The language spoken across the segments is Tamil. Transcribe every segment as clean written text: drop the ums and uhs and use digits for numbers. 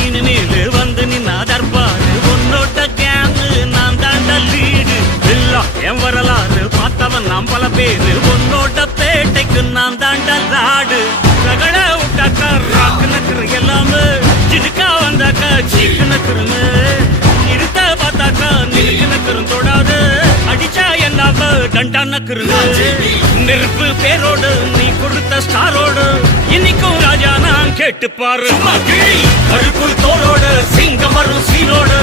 இனிமேலு வந்து நின்னா தர்பாரு உன்னோட கேங்கு நான் தாண்டா லீடு இல்ல என் வரலாறு பார்த்தவன் நாம் பல பேரு உன்னோட பேட்டைக்கு நான் தாண்டா லாடு ரகட விட்டாக்கா ராக்கு நக்கரு எல்லாமே சிடுக்கா வந்தாக்கா சீக்கு நக்கருமே இருத்த பார்த்தாக்கா நிறுக்கு நக்கரும் தொடாது அடிச்சா என்னாவ டண்டா நக்கருங்க நெருப்பு பேரோடு நீ கொடுத்த ஸ்டாரோடு இன்னைக்கும் ராஜா நான் கேட்டு பாரு கருப்பு தோளோடு சிங்கம் வரும் சீனோடு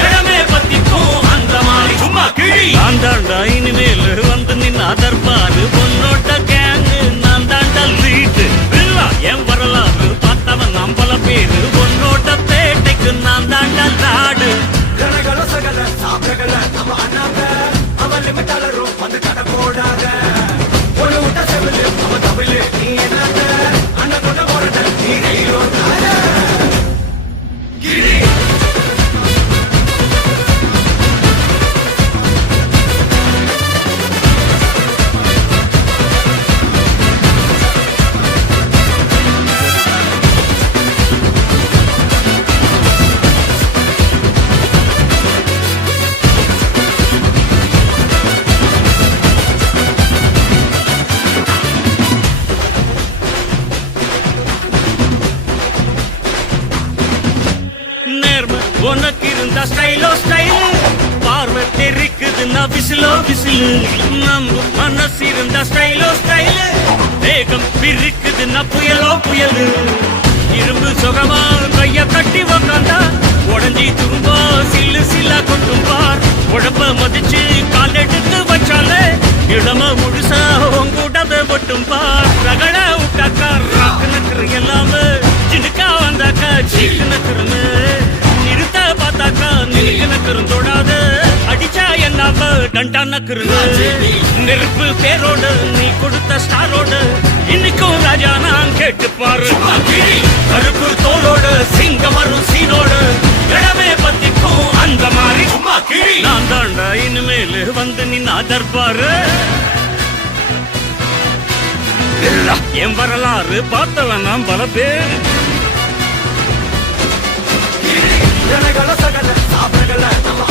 இடமே பத்திக்கும் அந்த மாதிரி சும்மா கிழி நான் தாண்டா இனிமேல் வந்து நின்னா தர்பாரு உன்னோட கேங்கு நான் தாண்டா லீடு இல்ல என் வரலாறு பார்த்தவன் நாம் பல பேரு உன்னோட பேட்டைக்கு நான் தாண்டா லாடு கனகள சகல சாப்பிடகள நம்ம அண்ணாங்க அவன் லிமிட்டாளரும் வந்து கடை போடாத ஒரு விட்ட செவிலு அவன் தமிழ் நீ என்னங்க அண்ணன் கொண்ட போறத நீ ரயிலோ கிரி உனக்கு இருந்தா ஸ்டைலோ ஸ்டைல் பார்வை தெரிக்குதுன்னா விசிலோ விசிலு நம்ம மனசு இருந்தா ஸ்டைலோ ஸ்டைல் வேகம் பிரிக்குதுன்னா புயலோ புயலு இரும்பு சுகமா கைய கட்டி உக்காந்தா உடஞ்சி துரும்பா சில்லு சில்லா கொட்டும் பார் உடம்ப மதிச்சு கால் எடுத்து வச்சாலே இளம முழுசா உங்கூடத மட்டும் பார் ரகட விட்டாக்கா ராக்கு நக்கரு எல்லாமே சிடுக்கா வந்தாக்கா சீக்கு நக்கருமே நிறுத்த பார்த்தாக்கா நிறுக்கு நக்கரும் தொடாது அடிச்சா என்னாவ டண்டா நக்கருங்க நெருப்பு பேரோடு நீ கொடுத்த ஸ்டாரோடு இன்னைக்கும் ராஜா நான் கேட்டு பாரு கருப்பு தோளோடு சிங்கம் வரும் சீனோடு இடமே பத்திக்கும் அந்த மாதிரி சும்மா கிழி நான் தாண்டா இனிமேல் வந்து நின்னா தர்பாரு என் வரலாறு பார்த்தவன் நாம் பல பேர் கனகள சகல சாப்பிடகள நம்ம